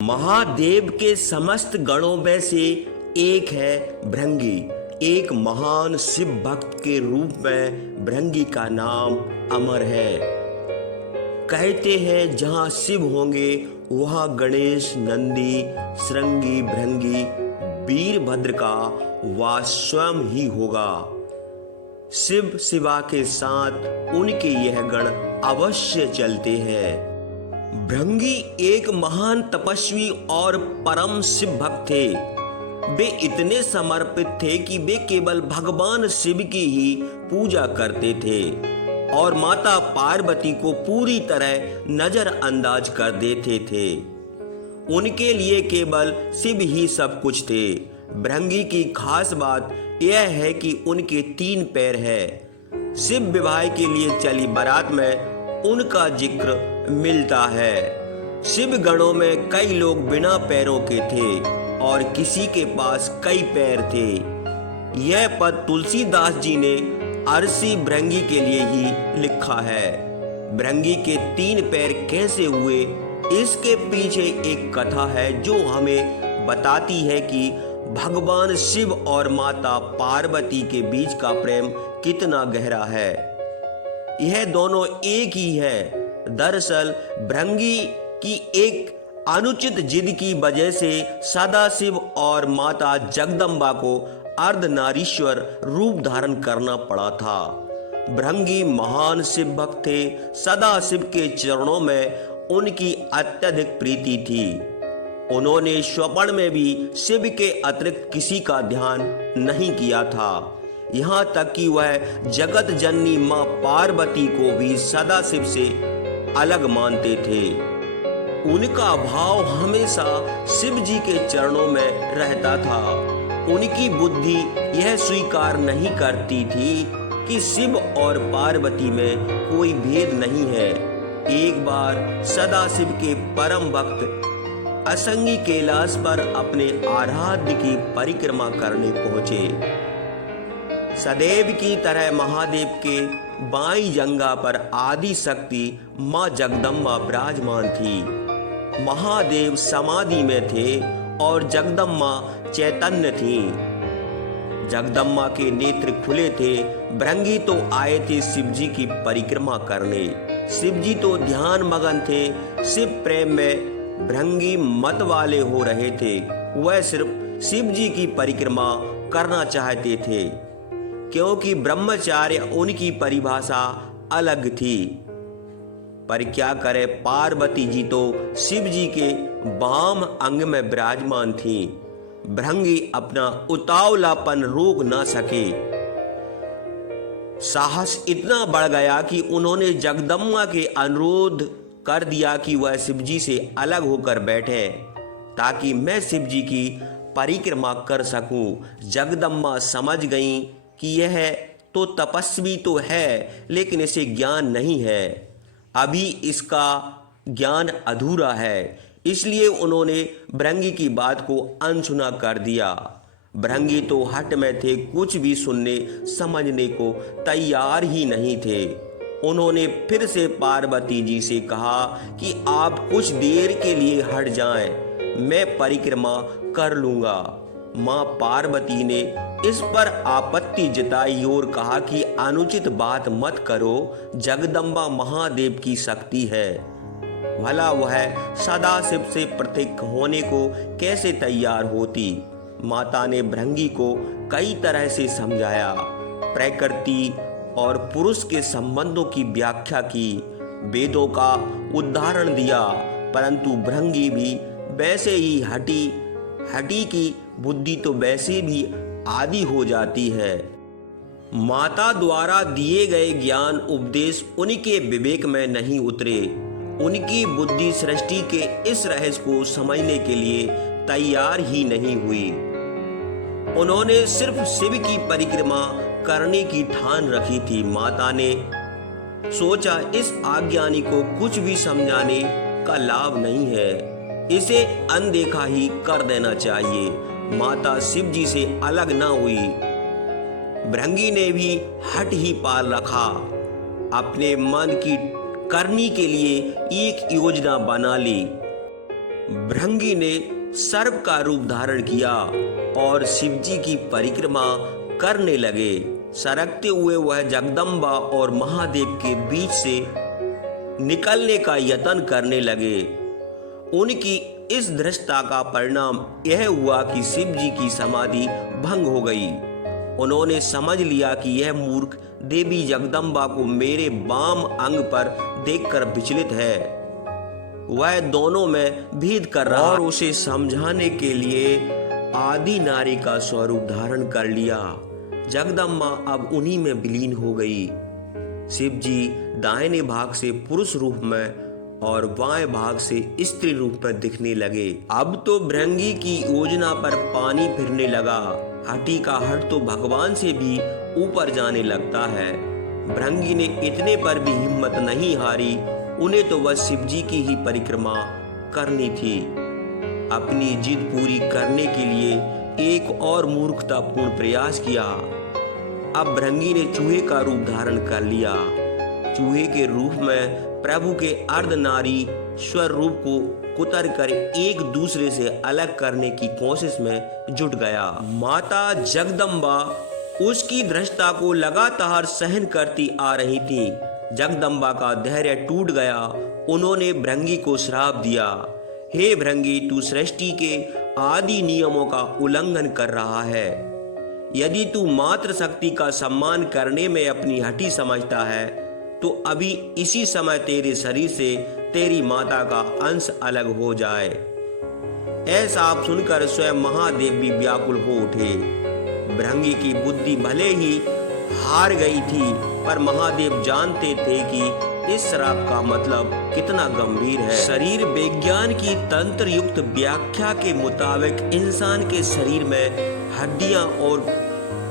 महादेव के समस्त गणों में से एक है भृंगी। एक महान शिव भक्त के रूप में भृंगी का नाम अमर है। कहते हैं जहां शिव होंगे वहां गणेश, नंदी, श्रृंगी, भृंगी, वीरभद्र का वास स्वयं ही होगा। शिव शिवा के साथ उनके यह गण अवश्य चलते हैं। भृंगी एक महान तपस्वी और परम शिव भक्त थे। वे इतने समर्पित थे कि वे केवल भगवान शिव की ही पूजा करते थे और माता पार्वती को पूरी तरह नजरअंदाज कर देते थे। उनके लिए केवल शिव ही सब कुछ थे। भृंगी की खास बात यह है कि उनके 3 पैर है। शिव विवाह के लिए चली बारात में उनका जिक्र मिलता है। शिव गणों में कई लोग बिना पैरों के थे और किसी के पास कई पैर थे। यह पद तुलसीदास जी ने अरसी भृंगी के लिए ही लिखा है। भृंगी के 3 पैर कैसे हुए, इसके पीछे एक कथा है जो हमें बताती है कि भगवान शिव और माता पार्वती के बीच का प्रेम कितना गहरा है। यह दोनों एक ही है। दरअसल भृंगी की एक अनुचित जिद की वजह से सदाशिव और माता जगदम्बा को अर्धनारीश्वर रूप धारण करना पड़ा था। भृंगी महान शिव भक्त थे। सदाशिव के चरणों में उनकी अत्यधिक प्रीति थी। उन्होंने स्वप्न में भी शिव के अतिरिक्त किसी का ध्यान नहीं किया था। यहाँ तक कि वह जगत जननी मां पार्वती को भी सदाशिव से अलग मानते थे। उनका भाव हमेशा शिव जी के चरणों में रहता था। उनकी बुद्धि यह स्वीकार नहीं करती थी कि शिव और पार्वती में कोई भेद नहीं है। एक बार सदाशिव के परम भक्त असंगी कैलाश पर अपने आराध्य की परिक्रमा करने पहुंचे। सदैव की तरह महादेव के बाईं जंघा पर आदि शक्ति मां जगदम्बा विराजमान थी। महादेव समाधि में थे और जगदम्बा चैतन्य थी। जगदम्बा के नेत्र खुले थे। भृंगी तो आए थे शिवजी की परिक्रमा करने। शिवजी तो ध्यान मगन थे। शिव प्रेम में भृंगी मत वाले हो रहे थे। वह सिर्फ शिवजी की परिक्रमा करना चाहते थे क्योंकि ब्रह्मचार्य उनकी परिभाषा अलग थी। पर क्या करे, पार्वती जी तो शिव जी के वाम अंग में विराजमान थी। भृंगी अपना उतावलापन रोक ना सके। साहस इतना बढ़ गया कि उन्होंने जगदम्बा के अनुरोध कर दिया कि वह शिव जी से अलग होकर बैठे ताकि मैं शिव जी की परिक्रमा कर सकूं। जगदम्बा समझ गईं कि यह तो तपस्वी तो है लेकिन इसे ज्ञान नहीं है। अभी इसका ज्ञान अधूरा है। इसलिए उन्होंने भृंगी की बात को अनसुना कर दिया। भृंगी तो हट में थे, कुछ भी सुनने समझने को तैयार ही नहीं थे। उन्होंने फिर से पार्वती जी से कहा कि आप कुछ देर के लिए हट जाएं, मैं परिक्रमा कर लूंगा। मां पार्वती ने इस पर आपत्ति जताई और कहा कि अनुचित बात मत करो। जगदम्बा महादेव की शक्ति है, भला वह सदाशिव से पृथक होने को कैसे तैयार होती। माता ने भृंगी को कई तरह से समझाया, प्रकृति और पुरुष के संबंधों की व्याख्या की, वेदों का उदाहरण दिया, परंतु भृंगी भी वैसे ही हटी की बुद्धि तो वैसे भी आदि हो जाती है। माता द्वारा दिए गए ज्ञान उपदेश उनके विवेक में नहीं उतरे। उनकी बुद्धि सृष्टि के इस रहस्य को समझने के लिए तैयार ही नहीं हुई। उन्होंने सिर्फ शिव की परिक्रमा करने की ठान रखी थी। माता ने सोचा इस अज्ञानी को कुछ भी समझाने का लाभ नहीं है, इसे अनदेखा ही कर देना चाहिए। माता शिव जी से अलग ना हुई। भृंगी ने भी हट ही पाल रखा। अपने मन की करनी के लिए एक योजना बना ली। भृंगी ने सर्प का रूप धारण किया और शिव जी की परिक्रमा करने लगे। सरकते हुए वह जगदम्बा और महादेव के बीच से निकलने का यत्न करने लगे। उनकी इस धृष्टता का परिणाम यह हुआ कि शिव जी की समाधि भंग हो गई। उन्होंने समझ लिया कि यह मूर्ख देवी जगदम्बा को मेरे वाम अंग पर देखकर विचलित है। वह दोनों में भेद कर रहा और उसे समझाने के लिए आदि नारी का स्वरूप धारण कर लिया। जगदम्बा अब उन्हीं में विलीन हो गई। शिव जी दाहिने भाग से पुरुष रूप में और बाएं भाग से स्त्री रूप में दिखने लगे। अब तो भृंगी की योजना पर पानी फिरने लगा। हठी का हट तो भगवान से भी ऊपर जाने लगता है। भृंगी ने इतने पर भी हिम्मत नहीं हारी। उन्हें तो बस शिव जी की ही परिक्रमा करनी थी। अपनी जिद पूरी करने के लिए एक और मूर्खतापूर्ण प्रयास किया। अब भृंगी ने चूहे का रूप धारण कर लिया। चूहे के रूप में प्रभु के अर्धनारी स्वर रूप को कुतर कर एक दूसरे से अलग करने की कोशिश में जुट गया। माता जगदम्बा उसकी धृष्टता को लगातार सहन करती आ रही थी। जगदम्बा का धैर्य टूट गया। उन्होंने भृंगी को श्राप दिया, हे भृंगी, तू सृष्टि के आदि नियमों का उल्लंघन कर रहा है। यदि तू मातृ शक्ति का सम्मान करने में अपनी हठी समझता है तो अभी इसी समय तेरे शरीर से तेरी माता का अंश अलग हो जाए। ऐसा आप सुनकर स्वयं महादेव भी व्याकुल हो उठे। भृंगी की बुद्धि भले ही हार गई थी, पर महादेव जानते थे कि इस श्राप का मतलब कितना गंभीर है। शरीर विज्ञान की तंत्र युक्त व्याख्या के मुताबिक इंसान के शरीर में हड्डियां और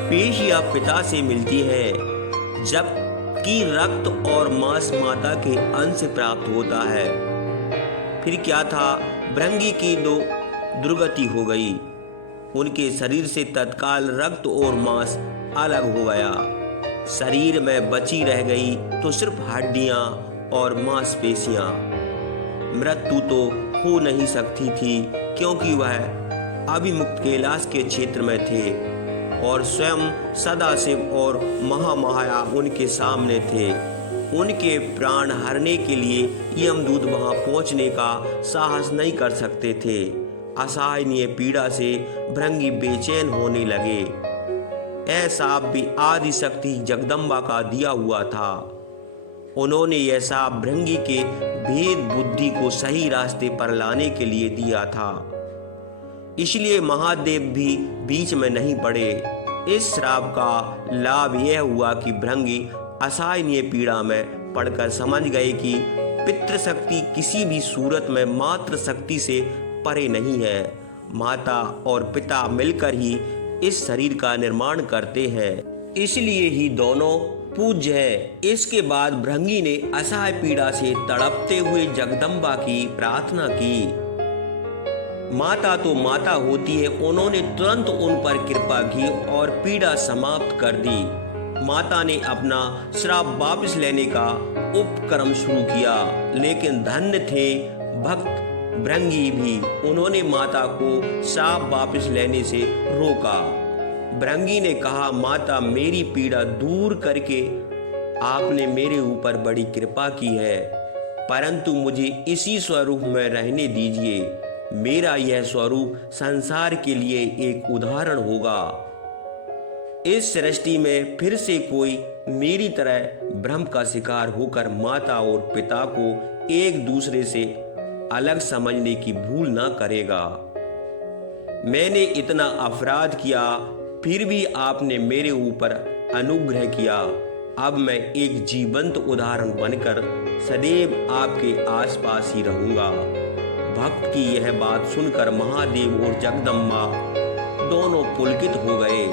पेशियां पिता से मिलती है, जबकि रक्त और मांस माता के अंश से प्राप्त होता है। फिर क्या था, भृंगी की दुर्गति हो गई। उनके शरीर से तत्काल रक्त और मांस अलग हो गया। शरीर में बची रह गई तो सिर्फ हड्डियां और मांसपेशियां। मृत्यु तो हो नहीं सकती थी, क्योंकि वह अभिमुक्त कैलाश के क्षेत्र में थे और स्वयं सदाशिव और महामाया उनके सामने थे। उनके प्राण हरने के लिए यमदूत वहां पहुंचने का साहस नहीं कर सकते थे। असहनीय पीड़ा से भृंगी बेचैन होने लगे। ऐसा भी आदि शक्ति जगदम्बा का दिया हुआ था। उन्होंने यह साप भृंगी के भेद बुद्धि को सही रास्ते पर लाने के लिए दिया था, इसलिए महादेव भी बीच में नहीं पड़े। इस श्राप का लाभ यह हुआ कि भृंगी असहनीय पीड़ा में पड़कर समझ गए कि पितृशक्ति किसी भी सूरत में मातृ शक्ति से परे नहीं है। माता और पिता मिलकर ही इस शरीर का निर्माण करते हैं, इसलिए ही दोनों पूज्य है। इसके बाद भृंगी ने असहाय पीड़ा से तड़पते हुए जगदम्बा की प्रार्थना की। माता तो माता होती है। उन्होंने तुरंत उन पर कृपा की और पीड़ा समाप्त कर दी। माता ने अपना श्राप वापस लेने का उपक्रम शुरू किया, लेकिन धन्य थे भक्त भृंगी भी। उन्होंने माता को श्राप वापस लेने से रोका। भृंगी ने कहा, माता, मेरी पीड़ा दूर करके आपने मेरे ऊपर बड़ी कृपा की है, परंतु मुझे इसी स्वरूप में रहने दीजिए। मेरा यह स्वरूप संसार के लिए एक उदाहरण होगा। इस सृष्टि में फिर से कोई मेरी तरह भ्रम का शिकार होकर माता और पिता को एक दूसरे से अलग समझने की भूल ना करेगा। मैंने इतना अपराध किया, फिर भी आपने मेरे ऊपर अनुग्रह किया। अब मैं एक जीवंत उदाहरण बनकर सदैव आपके आसपास ही रहूंगा। भक्त की यह बात सुनकर महादेव और जगदम्बा दोनों पुलकित हो गए।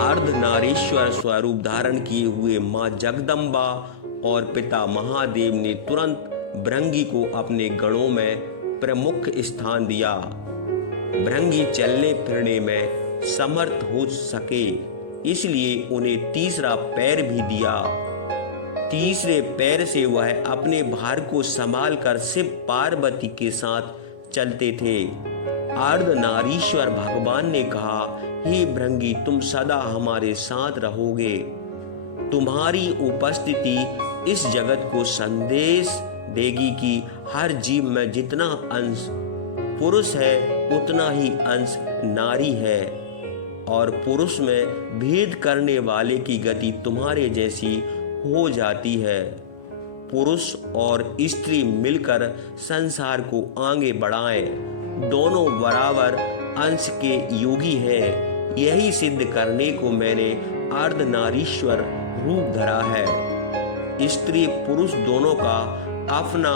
अर्धनारीश्वर स्वरूप धारण किए हुए मां जगदम्बा और पिता महादेव ने तुरंत भृंगी को अपने गणों में प्रमुख स्थान दिया। भृंगी चलने फिरने में समर्थ हो सके, इसलिए उन्हें तीसरा पैर भी दिया। तीसरे पैर से वह अपने भार को संभालकर शिव पार्वती के साथ चलते थे। अर्धनारीश्वर भगवान ने कहा, हे भृंगी, तुम सदा हमारे साथ रहोगे। तुम्हारी उपस्थिति इस जगत को संदेश देगी कि हर जीव में जितना अंश पुरुष है उतना ही अंश नारी है, और पुरुष में भेद करने वाले की गति तुम्हारे जैसी हो जाती है। पुरुष और स्त्री मिलकर संसार को आगे बढ़ाएं। दोनों बराबर अंश के योगी हैं। यही सिद्ध करने को मैंने अर्धनारीश्वर रूप धरा है। स्त्री पुरुष दोनों का अपना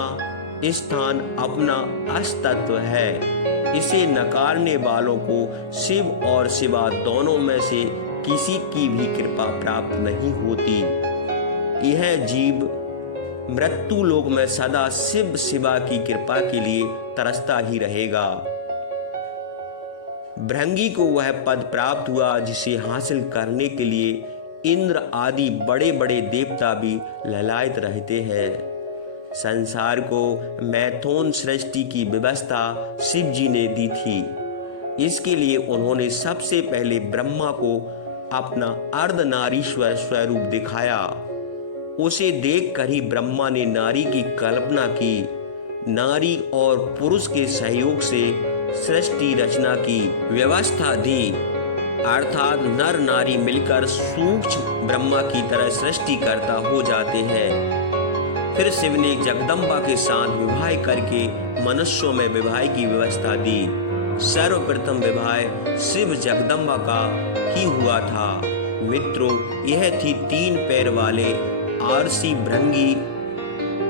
स्थान, अपना अस्तित्व है। इसे नकारने वालों को शिव और शिवा दोनों में से किसी की भी कृपा प्राप्त नहीं होती। यह जीव मृत्यु लोक में सदा शिव शिवा की कृपा के लिए तरसता ही रहेगा। भृंगी को वह पद प्राप्त हुआ जिसे हासिल करने के लिए इंद्र आदि बड़े बड़े देवता भी ललायत रहते हैं। संसार को मैथुन सृष्टि की व्यवस्था शिव जी ने दी थी। इसके लिए उन्होंने सबसे पहले ब्रह्मा को अपना अर्धनारीश्वर स्वरूप दिखाया। उसे देखकर ही ब्रह्मा ने नारी की कल्पना की। नारी और पुरुष के सहयोग से सृष्टि रचना की व्यवस्था दी, अर्थात नर नारी मिलकर सूक्ष्म ब्रह्मा की तरह सृष्टि करता हो जाते हैं। फिर शिव ने जगदम्बा के साथ विवाह करके मनुष्यों में विवाह की व्यवस्था दी। सर्वप्रथम विवाह शिव जगदम्बा का ही हुआ था। मित्रों, यह थी 3 पैर वाले आरसी भृंगी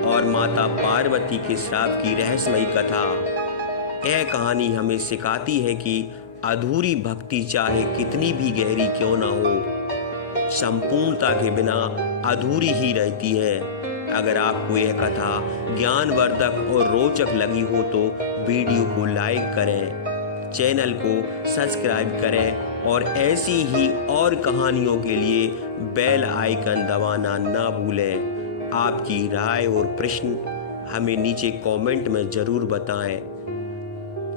और माता पार्वती के श्राप की रहस्यमयी कथा। यह कहानी हमें सिखाती है कि अधूरी भक्ति चाहे कितनी भी गहरी क्यों ना हो, संपूर्णता के बिना अधूरी ही रहती है। अगर आपको यह कथा ज्ञानवर्धक और रोचक लगी हो तो वीडियो को लाइक करें, चैनल को सब्सक्राइब करें और ऐसी ही और कहानियों के लिए बेल आइकन दबाना ना भूलें। आपकी राय और प्रश्न हमें नीचे कमेंट में ज़रूर बताएं।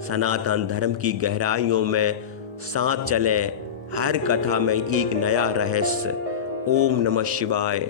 सनातन धर्म की गहराइयों में साथ चलें। हर कथा में एक नया रहस्य। ओम नमः शिवाय।